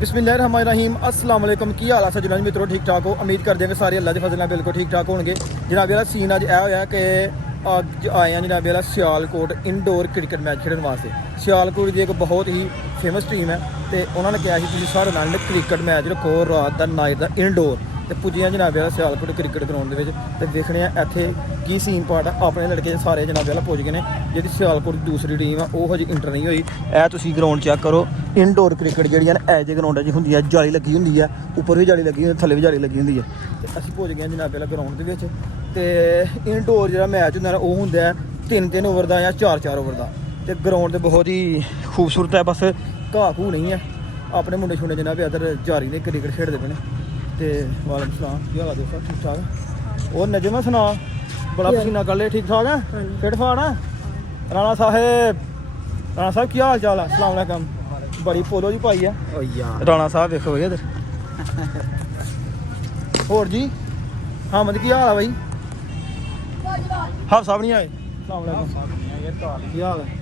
बिस्मिल्लाहिर्रहमानिर्रहीम अस्सलाम वालेकुम की हाल है सज्जनों मित्रों ठीक ठाक हो उम्मीद करते हैं कि सारे अल्लाह के फजल नाल बिल्कुल ठीक ठाक होंगे जनाब यार सीन अज यह होया कि अज आए हैं जनाब यार सियालकोट इनडोर क्रिकेट मैच खेलने वास्ते सियालकोट की एक बहुत ही फेमस टीम है तो उन्होंने कहा कि तुम सारे नाल क्रिकेट मैच रखो रात का नाइट का इनडोर तो पुज्जे जनाब यार सियालकोट क्रिकेट ग्राउंड के देखने इत्थे की सीन पार्ट है अपने लड़के सारे जनाब वाला पुज गए हैं जी सियालकोट की दूसरी टीम है वो हजे इंटर नहीं हुई ए तुम ग्राउंड चेक करो इनडोर क्रिकेट जी एज ए ग्राउंड होंगी है जाली लगी होंगी है उपर भी जाली लगी होंगी थले भी जाली लगी होंगी है तो असीं पुज गए जनाब वाला ग्राउंड के तो इनडोर जो मैच होंगे वो होंगे 3-3 ओवर का या 4-4 ओवर का तो ग्राउंड तो बहुत ही खूबसूरत है बस घाह घूह नहीं है अपने मुंडे छुंडे जनाब इधर जारी ने क्रिकेट खेडते पे तो वालेकुम सलाम क्या हाल है ठीक ठाक और नजम है सुना बड़ा पसीना कर ले ठीक ठाक है फिट फाट है राणा साहब क्या हाल चाल है अस्सलाम वालेकुम बड़ी पोलो जी पाई है राणा साहब देखो भाई इधर होर जी हामद की हाल है भाई हाफ साहब नहीं आए अस्सलाम वालेकुम क्या हाल है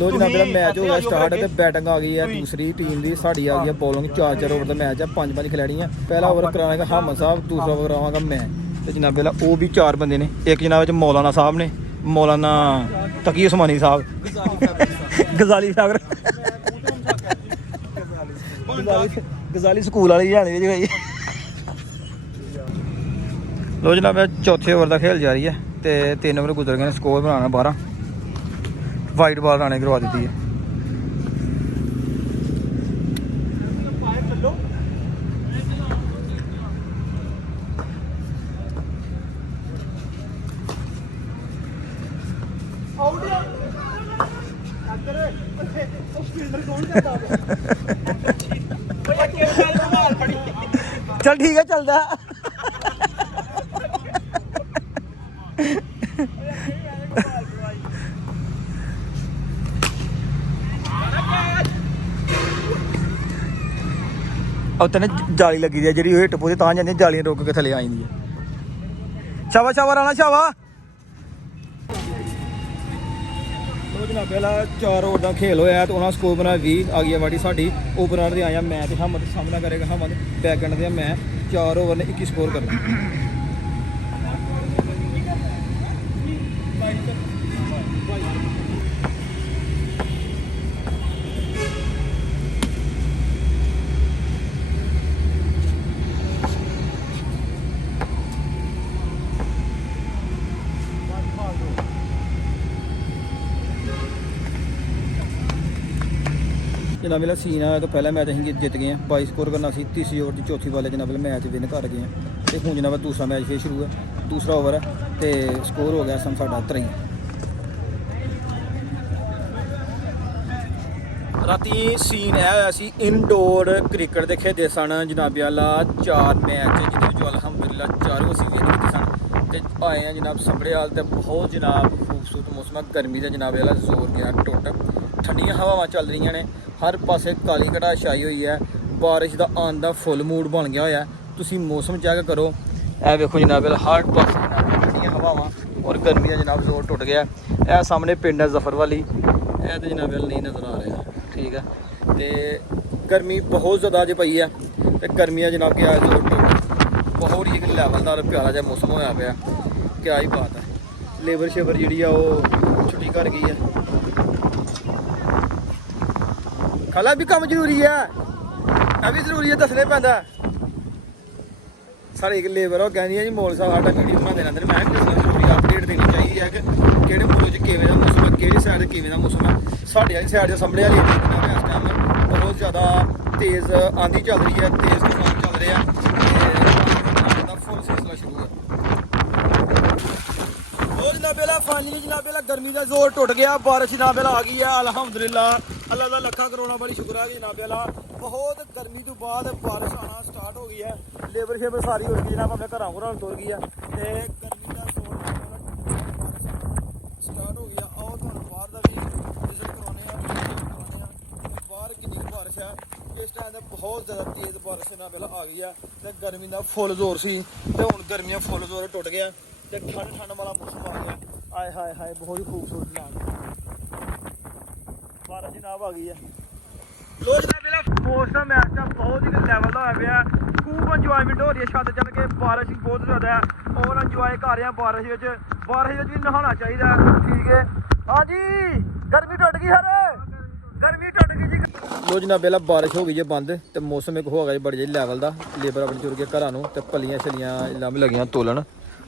लो जनाब मेरा मैच हो गया स्टार्ट है बैटिंग आ गई है दूसरी टीम की साड़ी आ गई है बॉलिंग 4-4 ओवर का मैच है 5 खिलाड़ी हैं पहला ओवर कराएगा हामद साहब दूसरा ओवर करावांगा मैं तो जनाब वाला वो भी 4 बंदे ने एक जनाब मौलाना साहब ने मौलाना तकी उस्मानी साहब गजाली सागर गजाली स्कूल वाले जाने जी भाई लो जनाब चौथे ओवर का खेल जा रही है तो 3 ओवर गुजर गए स्कोर बनाना 12 वाइट बॉल आने करवा दी है चल ठीक है चलता अब तेने जाली लगी दी है जी हिट पूरी तां जाती जालियां रोक के थले आई है शाबा शाबा राणा शाबा जनाब पहला 4 ओवर का खेल होया तो उन्होंने स्कोर बना 20 आ गई बाड़ी साड़ी ओपनर से आया मैं तो हमद सामना करेगा हमद बैकेंड से मैं 4 ओवर ने 21 स्कोर करना जनाब मेरा सीन आया तो पहला मैच अं जित गए 22 स्कोर करना सी तीसरी ओवर की चौथी वाले जनाब मैच विन कर गए हैं तो हूँ जनाब दूसरा मैच फिर शुरू है दूसरा ओवर है तो स्कोर हो गया सन साढ़ा 3 राती सीन है सी इनडोर क्रिकेट के खेलते सन जनाब वाला 4 मैच जिन्हें अलहमदुलिल्लाह 4 असीं विन कीते सन तो आए हैं जनाब संभड़े वाल तो बहुत जनाब खूबसूरत मौसम है गर्मी का जनाब वाला जोर गया टुट ठंडियां हवावां चल रही ने हर पासे काली घटा छाई हुई है बारिश का आने का फुल मूड बन गया होया तुसीं मौसम चेक करो ए वेखो जनाब हर पासे ठंडियां हवावां और गर्मी का जनाब जोर टुट गया ए सामने पिंड है जफर वाली ए तो जनाब नहीं नज़र आ रहा ठीक है तो गर्मी बहुत ज़्यादा अज पई है तो गर्मी जनाब क्या जोर टुट बहुत ही लैवलदार प्यारा जहा मौसम होया पाया क्या ही बात है लेबर शेबर जी छुट्टी कर गई है खाला भी काम जरूरी है यह भी जरूरी है दसने पैंदा साढ़े एक लेबर कहनी है जी मोल साहब साडा वीडियो बनाते रहते मैं दसना जरूरी अपडेट देनी चाहिए है कि किहड़े मुल्क च किवें दा मौसम है किहड़ी साइड किवें दा मौसम है साढ़े वाली साइड सामने वाली इस टाइम बहुत ज़्यादा तेज़ आंधी चल रही है तेज़ तूफान चल रहे हैं फुल सिलसिला शुरू है जनाब बेला फाइनली जनाब बेला गर्मी का जोर टुट गया बारिश जनाब बेला आ गई है अलहमदुलिल्लाह अल्लाह का लखा करोना बड़ी शुक्र है जनाब वाला बहुत गर्मी तो बाद बारिश आना स्टार्ट हो गई है लेबर शेबर सारी हो गई जनाब अपने घर घरों तुर गई है तो गर्मी का जोर स्टार्ट हो गया आओ तुम बाहर का भी विजिट करवाने बाहर कितनी बारिश है इस टाइम बहुत ज़्यादा तेज़ बारिश जनाब वाला आ गई है तो गर्मी का फुल जोर सी तो हूँ गर्मियाँ फुल जोर टुट गया तो ठंड ठंड वाला मौसम आ गया आए हाय हाय बहुत ही खूबसूरत जनाब बारिश जनाब आ गई है ਲੋ ਜਨਾਬ ਮੇਰਾ ਮੌਸਮ ਮੈਚ ਦਾ ਬਹੁਤ ਹੀ ਲੈਵਲ ਦਾ ਹੋਇਆ ਪਿਆ ਖੂਬ ਇੰਜੋਇਮੈਂਟ ਹੋ ਰਹੀ ਹੈ ਛੱਤ ਚੱਲ ਕੇ ਬਾਰਿਸ਼ ਵੀ ਬਹੁਤ ਜ਼ਿਆਦਾ ਹੈ ਔਰ ਇੰਜੋਏ ਕਰ ਰਹੇ ਹਾਂ ਬਾਰਿਸ਼ ਵਿੱਚ ਵੀ ਨਹਾਉਣਾ ਚਾਹੀਦਾ ਠੀਕ ਹੈ ਹਾਂਜੀ ਗਰਮੀ ਟੁੱਟ ਗਈ ਗਰਮੀ ਟੁੱਟ ਗਈ ਜੀ ਲੋ ਜਨਾਬ ਪਹਿਲਾਂ ਬਾਰਿਸ਼ ਹੋ ਗਈ ਜੇ ਬੰਦ ਤੇ ਮੌਸਮ ਇੱਕ ਹੋ ਗਿਆ ਜੀ ਬੜੇ ਜਿਹੇ ਲੈਵਲ ਦਾ ਲੇਬਰ ਆਪਣੀ ਤੁਰ ਕੇ ਘਰਾਂ ਨੂੰ ਤੇ ਪੱਲੀਆਂ ਛਲੀਆਂ ਲੰਮ ਲੱਗੀਆਂ ਤੋਲਣ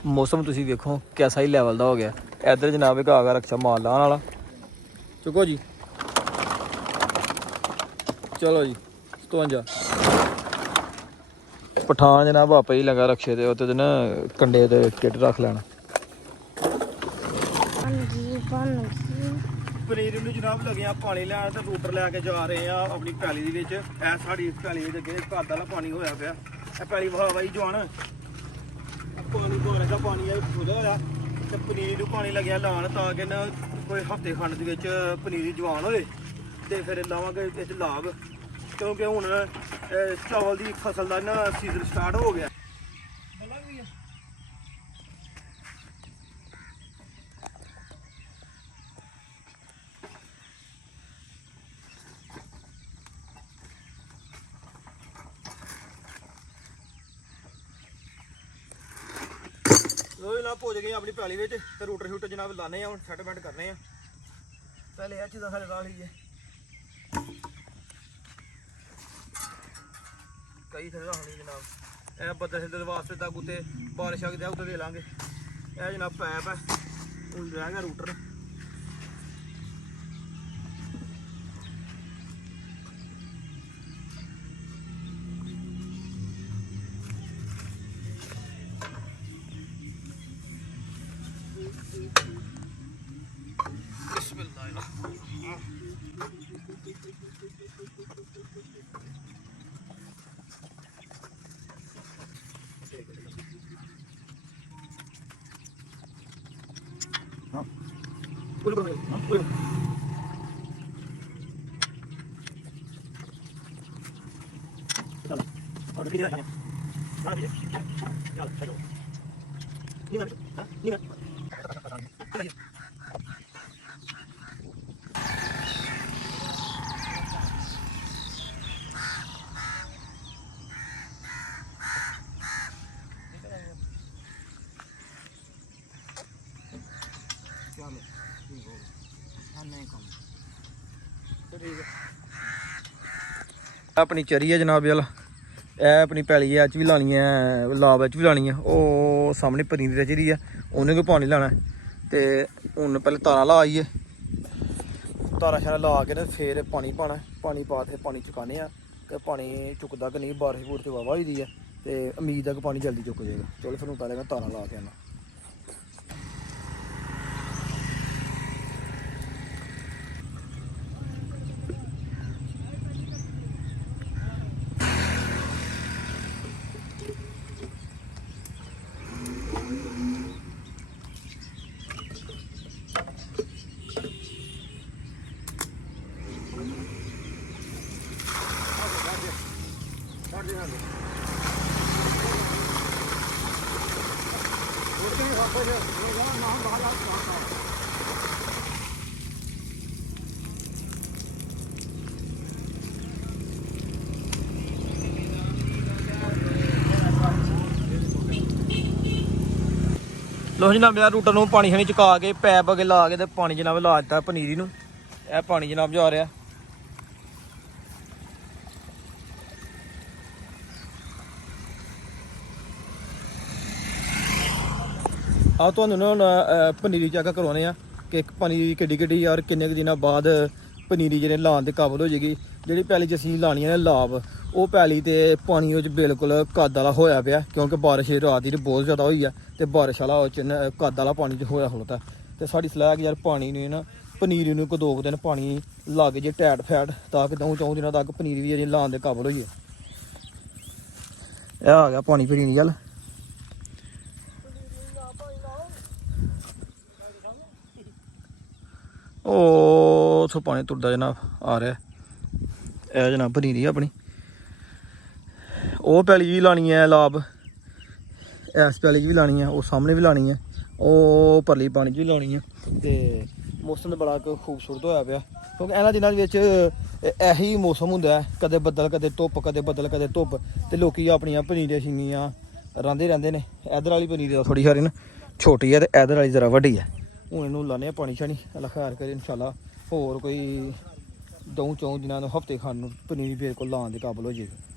ਮੌਸਮ ਤੁਸੀਂ ਵੇਖੋ ਕਿਹਦਾ ਹੀ ਲੈਵਲ ਦਾ ਹੋ ਗਿਆ ਇੱਧਰ ਜਨਾਬ ਇੱਕ ਆ ਗਿਆ ਰਕਸ਼ਾ ਮਾਲ ਲਾਉਣ ਵਾਲਾ ਚੁੱਕੋ ਜੀ ਚਲੋ ਜੀ 57 ਪਠਾਨ ਜਨਾਬ ਆਪੇ ਹੀ ਲਗਾ ਰਕਸ਼ੇ ਦੇ ਉੱਤੇ ਤੇ ਨਾ ਕੰਡੇ ਤੇ ਕਿੱਟ ਰੱਖ ਲੈਣਾ ਪਨੀਰ ਨੂੰ ਜਨਾਬ ਲੱਗਿਆ ਪਾਣੀ ਲੈਣ ਤੇ ਰੂਟਰ ਲੈ ਕੇ ਜਾ ਰਹੇ ਆ ਆਪਣੀ ਪੈਲੀ ਦੇ ਵਿੱਚ ਇਹ ਸਾਡੀ ਇਸ ਪੈਲੀ ਦੇ ਅੱਗੇ ਘਰ ਦਾ ਪਾਣੀ ਹੋਇਆ ਪਿਆ ਇਹ ਪੈਲੀ ਵਹਾਵਾਈ ਜਵਾਨ ਪਾਣੀ ਬਾਰਿਸ਼ ਦਾ ਪਾਣੀ ਆ ਖੁੱਲ੍ਹਾ ਹੋਇਆ ਤੇ ਪਨੀਰ ਨੂੰ ਪਾਣੀ ਲੱਗਿਆ ਲਾਉਣ ਤਾਂ ਕਿ ਨਾ ਕੋਈ ਹਫ਼ਤੇ ਖੰਡ ਦੇ ਵਿੱਚ ਪਨੀਰੀ ਜਵਾਨ ਹੋਵੇ ਤੇ ਫਿਰ ਲਾਵਾਂਗੇ ਇਹ 'ਚ ਲਾਭ ਕਿਉਂਕਿ ਹੁਣ ਚਾਵਲ ਦੀ ਫਸਲ ਦਾ ਨਾ ਸੀਜ਼ਨ ਸਟਾਰਟ ਹੋ ਗਿਆ ਲੋ ਜਨਾਬ ਪਹੁੰਚ ਗਏ ਆਪਣੀ ਪੈਲੀ ਵਿੱਚ ਤੇ ਰੂਟਰ ਸ਼ੂਟਰ ਜਨਾਬ ਲਾਣੇ ਆ ਹੁਣ ਸੈਟਮੈਂਟ ਕਰਨੇ ਆ ਪਹਿਲੇ ਇਹ ਚੀਜ਼ਾਂ ਸਾਡੇ ਨਾਲ ਲਈਏ ਕਈ ਥਾਂ ਰੱਖਣੀ ਜਨਾਬ ਇਹ ਬੱਦਲ ਦੇ ਵਾਸਤੇ ਤਾਂ ਉੱਤੇ ਬਾਰਿਸ਼ ਆ ਗਈ ਉੱਤੇ ਦੇ ਲਾਂਗੇ ਇਹ ਜਨਾਬ ਪੈਪ ਹੈ ਹੁਣ ਰਹਿ ਗਿਆ ਰੂਟਰ अपनी चरी है जनाब वाल ਇਹ अपनी पैली है भी लानी है लाभ भी लानी है वो सामने पनीर रची है उन्हें कोई पानी लाना तो हूँ पहले तारा ला आइए तारा शारा ला के ना फिर पानी पाना पानी पा के पानी चुकाने कि पानी चुकता कि नहीं बारिश बूरिश वाहवा होई दी है तो उम्मीद है कि पानी जल्दी चुक जाएगा चलो फिर पहले मैं तारा ला के आना लो जनाब यार रूटर में पानी शानी चुका के पैप अगे ला के पानी जनाब ला दिता पनीरी नूं यह पानी जनाब जा रहा आ तो पनीरी चेक करवाने कि पनीरी किड्डी किड्डी और किन्ने दिनों बाद पनीरी जो लाने के काबल हो जाएगी जी पैली च असीं लानी है लाभ वो पैली तो पानी बिल्कुल कद वाला होया पिया क्योंकि बारिश रात ही बहुत ज़्यादा हुई है तो बारिश वाला कद वाला पानी होया खलोता तो साड़ी सलाह कि यार पानी ने ना पनीरी को 2 दिन पानी लग जे टैट फैट ताकि 2-4 दिनों तक पनीर भी अजे लाने के काबल होई है आ गया पानी पनीरी वाल ओ पानी तुरदा जनाब आ रहा है जनाब पनीरी अपनी वो पैली भी लानी है लाभ इस पैली भी लानी है वो सामने भी लानी है वो परली पानी भी लानी है तो ਮੌਸਮ ਤਾਂ ਬੜਾ ਖੂਬਸੂਰਤ ਹੋਇਆ ਪਿਆ ਕਿਉਂਕਿ ਇਹਨਾਂ ਦਿਨਾਂ ਦੇ ਵਿੱਚ ਇਹੀ ਮੌਸਮ ਹੁੰਦਾ ਹੈ, ਕਦੇ ਬੱਦਲ ਕਦੇ ਧੁੱਪ, ਕਦੇ ਬੱਦਲ ਕਦੇ ਧੁੱਪ, ਤੇ ਲੋਕੀ ਆਪਣੀਆਂ ਪਨੀਰੀਆਂ ਛਿੰਗੀਆਂ ਰਾਂਦੇ ਰਹਿੰਦੇ ਨੇ। ਇਧਰ ਵਾਲੀ ਪਨੀਰੀ ਥੋੜੀ ਸਾਰੀ ਨਾ ਛੋਟੀ ਹੈ ਤੇ ਇਧਰ ਵਾਲੀ ਜ਼ਰਾ ਵੱਡੀ ਹੈ। ਹੁਣ ਇਹਨੂੰ ਲਾਣੇ ਆ ਪਾਣੀ ਛਾਣੀ, ਅੱਲਾ ਖੈਰ ਕਰੇ ਇਨਸ਼ਾਅੱਲਾ। ਹੋਰ ਕੋਈ 2-4 ਦਿਨਾਂ ਨੂੰ ਹਫਤੇ ਖਾਣ ਨੂੰ ਪਨੀਰੀ ਬਿਲਕੁਲ ਲਾਉਣ ਦੇ ਕਾਬਲ ਹੋ ਜਾਏਗੀ।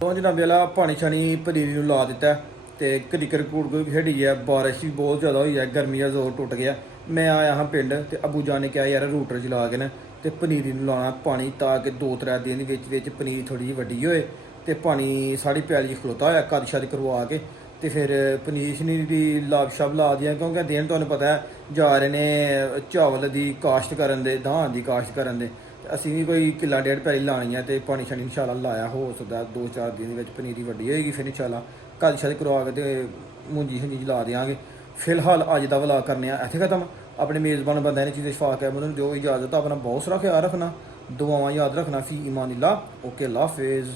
ਦੋ ਦਿਨਾਂ ਵੇਲਾ ਪਾਣੀ ਛਾਣੀ ਪਨੀਰੀ ਨੂੰ ਲਾ ਦਿੱਤਾ ਤੇ ਕ੍ਰਿਕਟ ਕੂੜ ਖੇਡੀ ਹੈ। ਬਾਰਿਸ਼ ਵੀ ਬਹੁਤ ਜ਼ਿਆਦਾ ਹੋਈ ਹੈ, ਗਰਮੀ ਦਾ ਜ਼ੋਰ ਟੁੱਟ ਗਿਆ। ਮੈਂ ਆਇਆ ਹਾਂ ਪਿੰਡ ਤੇ ਅਬੂ ਜਾਨ ਨੇ ਕਿਹਾ ਯਾਰ ਰੂਟਰ ਚਲਾ ਕੇ ਨਾ ਤੇ ਪਨੀਰੀ ਨੂੰ ਲਾਉਣਾ ਪਾਣੀ, ਤਾਂ ਕਿ 2-3 ਦਿਨ ਦੇ ਵਿੱਚ ਪਨੀਰੀ ਥੋੜੀ ਜਿਹੀ ਵੱਡੀ ਹੋਏ ਤੇ ਪਾਣੀ ਸਾਡੀ ਪੈਲੀ 'ਚ ਖਲੋਤਾ ਹੋਇਆ ਕਦ ਸ਼ਾਦ ਕਰਵਾ ਕੇ ਤੇ ਫਿਰ ਪਨੀਰ ਸ਼ਨੀਰ ਦੀ ਲਾਭ ਸ਼ਾਬ ਲਾ ਦਿਆਂ। ਕਿਉਂਕਿ ਦਿਨ ਤੁਹਾਨੂੰ ਪਤਾ ਹੈ ਜਾ ਰਹੇ ਨੇ ਚਾਵਲ ਦੀ ਕਾਸ਼ਤ ਕਰਨ ਦੇ, ਧਾਨ ਦੀ ਕਾਸ਼ਤ ਕਰਨ ਦੇ। ਅਸੀਂ ਵੀ ਕੋਈ ਕਿੱਲਾ ਡੇਢ ਪੈਲੀ ਲਾਣੀ ਹੈ ਤੇ ਪਾਣੀ ਛਾਣੀ ਇਨਸ਼ਾਅੱਲਾ ਲਾਇਆ। ਹੋ ਸਕਦਾ 2-4 ਦਿਨ ਦੇ ਵਿੱਚ ਪਨੀਰੀ ਵੱਡੀ ਹੋਏਗੀ, ਫਿਰ ਇਨਸ਼ਾਅੱਲਾ ਕਦ ਸ਼ਾਦ ਕਰਵਾ ਕੇ ਤੇ ਮੁੰਜੀ ਸ਼ੰਜੀ ਲਾ ਦਿਆਂਗੇ। ਫਿਲਹਾਲ ਅੱਜ ਦਾ ਵਲੌਗ ਕਰਨੇ ਆ ਇੱਥੇ ਖਤਮ। ਆਪਣੇ ਮੇਜ਼ਬਾਨ ਬੰਦਿਆਂ ਨੇ ਚੀਜ਼ ਸ਼ਫਾਕ ਹੈ ਮੈਨੂੰ ਜੋ ਇਜਾਜ਼ਤ, ਆਪਣਾ ਬਹੁਤ ਸਾਰਾ ਖਿਆਲ ਰੱਖਣਾ, ਦੁਆਵਾਂ ਯਾਦ ਰੱਖਣਾ। ਫੀ ਇਮਾਨਿल्लाह। ਓਕੇ, ਅੱਲਾ ਹਾਫਿਜ਼।